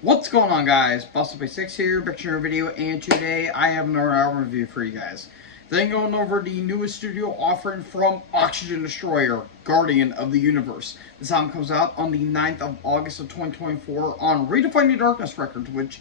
What's going on, guys? Bustle6 here, back to your video, and today I have another album review for you guys. Then going over the newest studio offering from Oxygen Destroyer, Guardian of the Universe. This album comes out on the 9th of August of 2024 on Redefining Darkness Records, which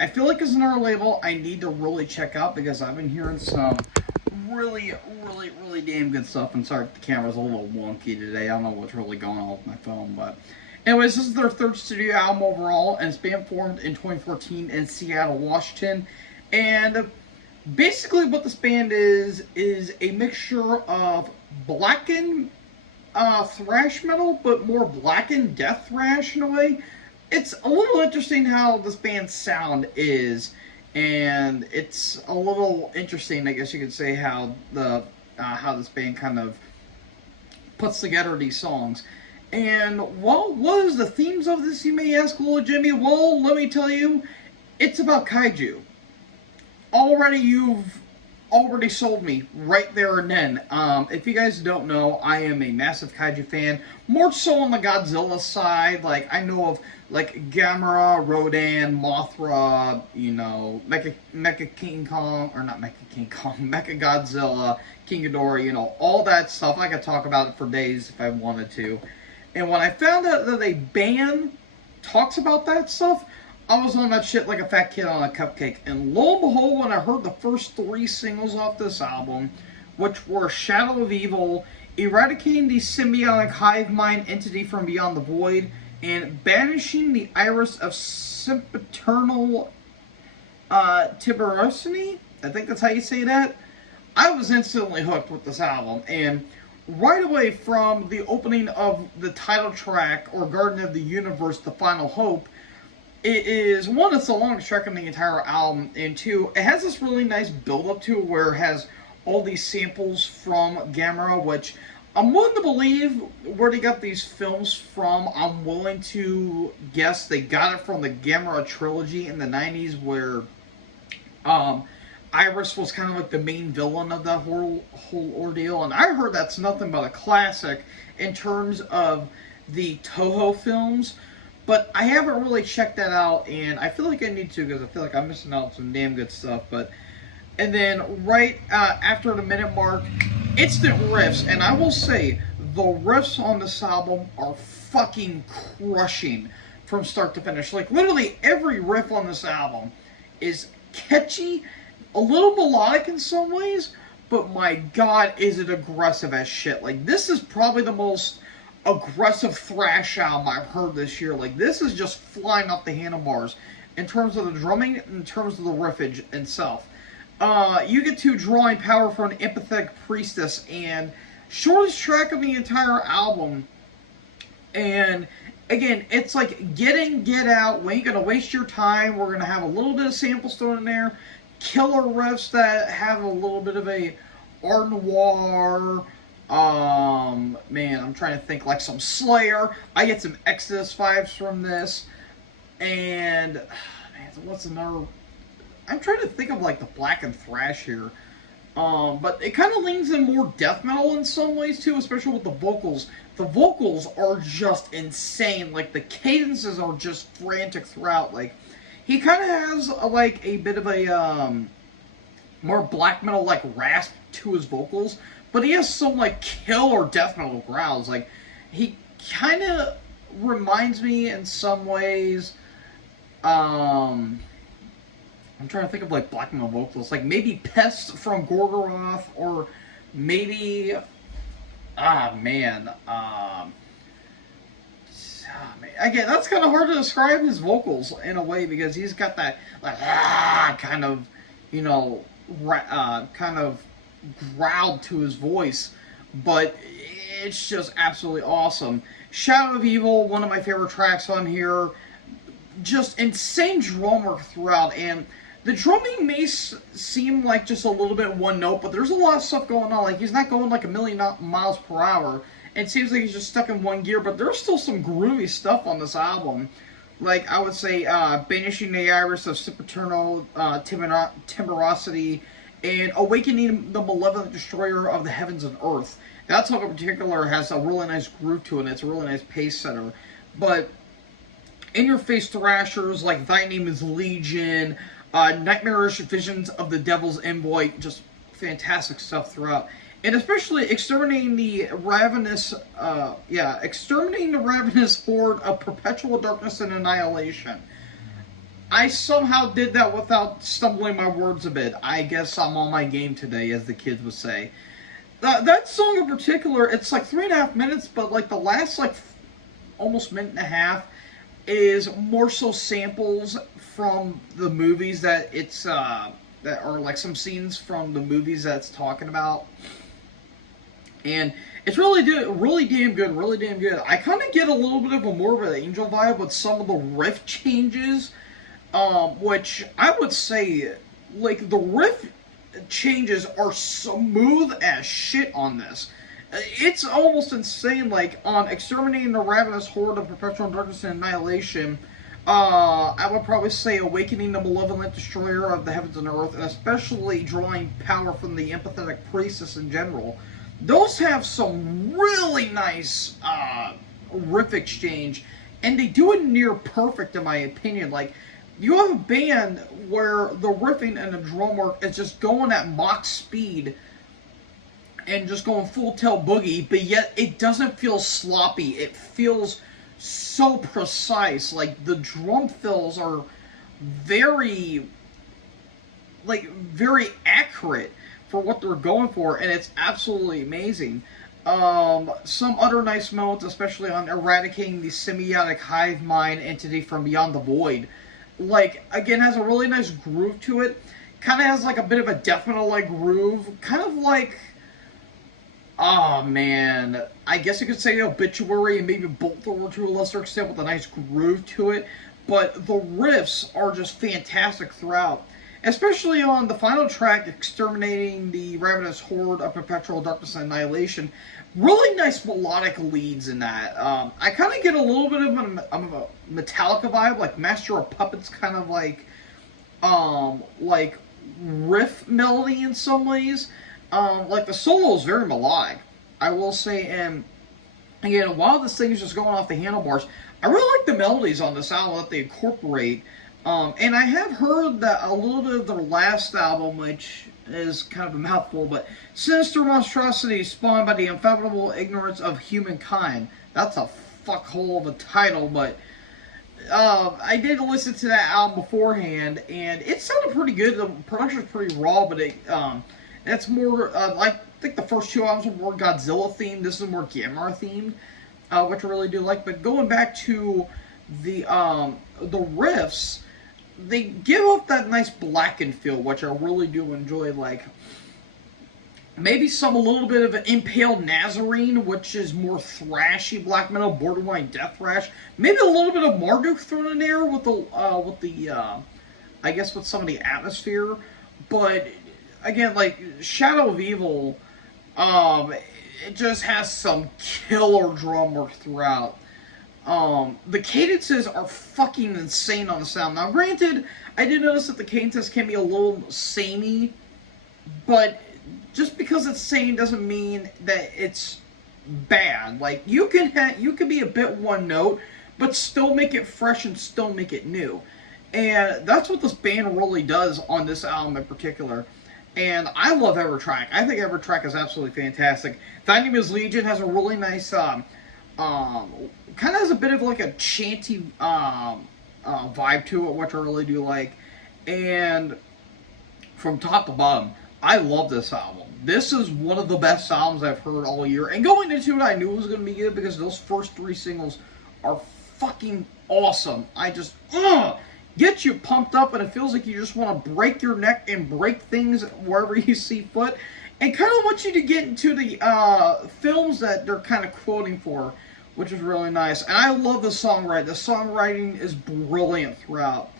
I feel like is another label I need to really check out because I've been hearing some really damn good stuff. And sorry if the camera's a little wonky today. I don't know what's really going on with my phone, but anyways, this is their third studio album overall, and it's been formed in 2014 in Seattle, Washington. And basically what this band is a mixture of blackened thrash metal, but more blackened death thrash in a way. It's a little interesting how this band's sound is, and it's a little interesting, I guess you could say, how this band kind of puts together these songs. And what was the themes of this, you may ask, little Jimmy? Well, let me tell you, it's about kaiju. You've already sold me right there and then. If you guys don't know, I am a massive kaiju fan, more so on the Godzilla side. Like, I know of, like, Gamera, Rodan, Mothra, you know, Mecha King Kong, or not Mecha King Kong, Mecha Godzilla, King Ghidorah, you know, all that stuff. I could talk about it for days if I wanted to. And when I found out that a band talks about that stuff, I was on that shit like a fat kid on a cupcake. And lo and behold, when I heard the first three singles off this album, which were Shadow of Evil, Eradicating the Symbiotic Hive Mind Entity from Beyond the Void, and Banishing the Iris of Sempiternal Tiberosity, I think that's how you say that, I was instantly hooked with this album. And right away from the opening of the title track, or Guardian of the Universe, The Final Hope, it is, one, it's the longest track on the entire album, and two, it has this really nice build-up to it where it has all these samples from Gamera, which I'm willing to believe where they got these films from. I'm willing to guess they got it from the Gamera trilogy in the 90s, where Iris was kind of like the main villain of that whole ordeal. And I heard that's nothing but a classic in terms of the Toho films. But I haven't really checked that out, and I feel like I need to because I feel like I'm missing out on some damn good stuff. And then right after the minute mark, instant riffs. And I will say, the riffs on this album are fucking crushing from start to finish. Like, literally every riff on this album is catchy, a little melodic in some ways, but my god, is it aggressive as shit. Like, this is probably the most aggressive thrash album I've heard this year. Like, this is just flying off the handlebars in terms of the drumming, in terms of the riffage itself. You get to drawing power from an empathetic priestess, and shortest track of the entire album. And again, it's like get out, we ain't gonna waste your time, we're gonna have a little bit of sample thrown in there, killer riffs that have a little bit of a art noir, man, I'm trying to think, like some Slayer. I get some Exodus vibes from this. And man, what's another? I'm trying to think of like the black and thrash here. But it kind of leans in more death metal in some ways too, especially with the vocals. The vocals are just insane. Like, the cadences are just frantic throughout. Like, he kind of has like a bit of a more black metal like rasp to his vocals, but he has some like killer death metal growls. Like, he kind of reminds me in some ways. I'm trying to think of like black metal vocals, like maybe Pest from Gorgoroth, or maybe again, that's kind of hard to describe his vocals in a way, because he's got that like kind of, you know, kind of growl to his voice, but it's just absolutely awesome. Shadow of Evil, one of my favorite tracks on here. Just insane drum work throughout, and the drumming may seem like just a little bit one note, but there's a lot of stuff going on. Like, he's not going like a million miles per hour. It seems like he's just stuck in one gear, but there's still some groovy stuff on this album. Like, I would say, Banishing the Iris of Sempiternal Timorosity, and Awakening the Malevolent Destroyer of the Heavens and Earth. That song in particular has a really nice groove to it, and it's a really nice pace setter. But in-your-face thrashers like Thy Name is Legion, nightmarish visions of the Devil's Envoy, just fantastic stuff throughout. And especially exterminating the ravenous horde of perpetual darkness and annihilation. I somehow did that without stumbling my words a bit. I guess I'm on my game today, as the kids would say. That song in particular, it's like 3.5 minutes, but like the last like almost minute and a half is more so samples from the movies that it's that are like some scenes from the movies that it's talking about, and it's really damn good, really damn good. I kind of get a little bit of a more of an Angel vibe with some of the riff changes, which I would say, like, the riff changes are smooth as shit on this. It's almost insane. Like on Exterminating the Ravenous Horde of Perpetual Darkness and Annihilation, I would probably say Awakening the Malevolent Destroyer of the Heavens and Earth, and especially drawing power from the Empathetic Priestess in general. Those have some really nice riff exchange, and they do it near perfect in my opinion. Like, you have a band where the riffing and the drum work is just going at Mach speed and just going full tail boogie, but yet it doesn't feel sloppy. It feels so precise. Like, the drum fills are very accurate for what they're going for, and it's absolutely amazing. Some other nice moments, especially on eradicating the semiotic hive mind entity from beyond the void. Like, again, has a really nice groove to it. Kind of has like a bit of a death metal-like groove. Kind of like, oh man, I guess you could say Obituary and maybe Bolt Thrower to a lesser extent with a nice groove to it. But the riffs are just fantastic throughout. Especially on the final track, Exterminating the Ravenous Horde of Perpetual Darkness and Annihilation. Really nice melodic leads in that. I kind of get a little bit of a Metallica vibe, like Master of Puppets kind of like riff melody in some ways. Like the solo is very melodic, I will say, and again, while this thing is just going off the handlebars, I really like the melodies on this album that they incorporate. And I have heard that a little bit of their last album, which is kind of a mouthful, but Sinister Monstrosity spawned by the unfathomable ignorance of humankind. That's a fuckhole of a title, but I did listen to that album beforehand, and it sounded pretty good. The production's pretty raw, but it's more, I think the first two albums were more Godzilla themed. This is more Gamera themed, which I really do like. But going back to the riffs, they give off that nice blackened feel, which I really do enjoy. Like, maybe a little bit of an Impaled Nazarene, which is more thrashy black metal, borderline death thrash. Maybe a little bit of Marduk thrown in there with I guess with some of the atmosphere. But again, like Shadow of Evil, it just has some killer drum work throughout. The cadences are fucking insane on the sound. Now, granted, I did notice that the cadences can be a little samey, but just because it's sane doesn't mean that it's bad. Like, you can be a bit one note, but still make it fresh and still make it new. And that's what this band really does on this album in particular. And I love every track. I think every track is absolutely fantastic. Thy Name is Legion has a really nice kind of has a bit of like a chanty vibe to it, which I really do like. And from top to bottom, I love this album. This is one of the best albums I've heard all year. And going into it, I knew it was going to be good because those first 3 singles are fucking awesome. I just, get you pumped up, and it feels like you just want to break your neck and break things wherever you see foot. And kind of want you to get into the films that they're kind of quoting for, which is really nice. And I love the songwriting. The songwriting is brilliant throughout.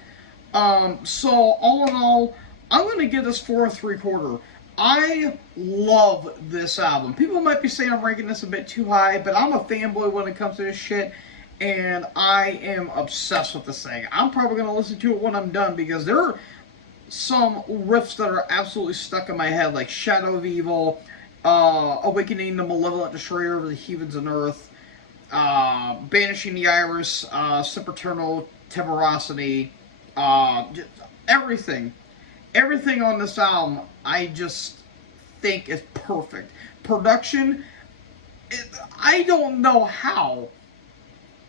So, all in all, I'm going to give this 4 3/4. I love this album. People might be saying I'm ranking this a bit too high, but I'm a fanboy when it comes to this shit, and I am obsessed with this thing. I'm probably going to listen to it when I'm done, because there are some riffs that are absolutely stuck in my head, like Shadow of Evil, Awakening the Malevolent Destroyer of the Heavens and Earth, Banishing the Iris, Sempiternal Temerosity, everything. Everything on this album, I just think is perfect. Production, I don't know how.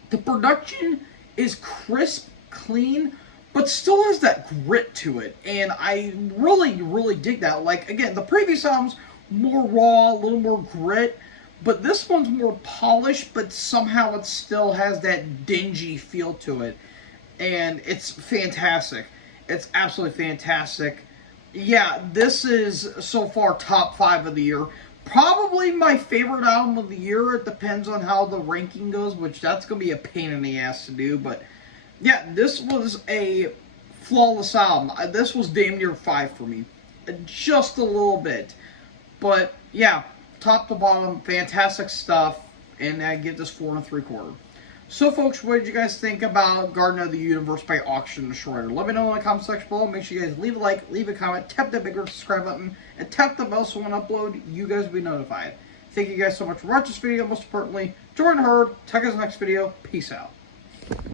The production is crisp, clean, but still has that grit to it. And I really, really dig that. Like, again, the previous album's more raw, a little more grit. But this one's more polished, but somehow it still has that dingy feel to it. And it's fantastic. It's absolutely fantastic. Yeah, this is so far top 5 of the year. Probably my favorite album of the year. It depends on how the ranking goes, which that's going to be a pain in the ass to do. But yeah, this was a flawless album. This was damn near 5 for me. Just a little bit. But yeah, top to bottom, fantastic stuff. And I give this 4 3/4. So, folks, what did you guys think about Garden of the Universe by Oxygen Destroyer? Let me know in the comment section below. Make sure you guys leave a like, leave a comment, tap that big red subscribe button, and tap the bell so when I upload, you guys will be notified. Thank you guys so much for watching this video. Most importantly, join the herd. Check us next video. Peace out.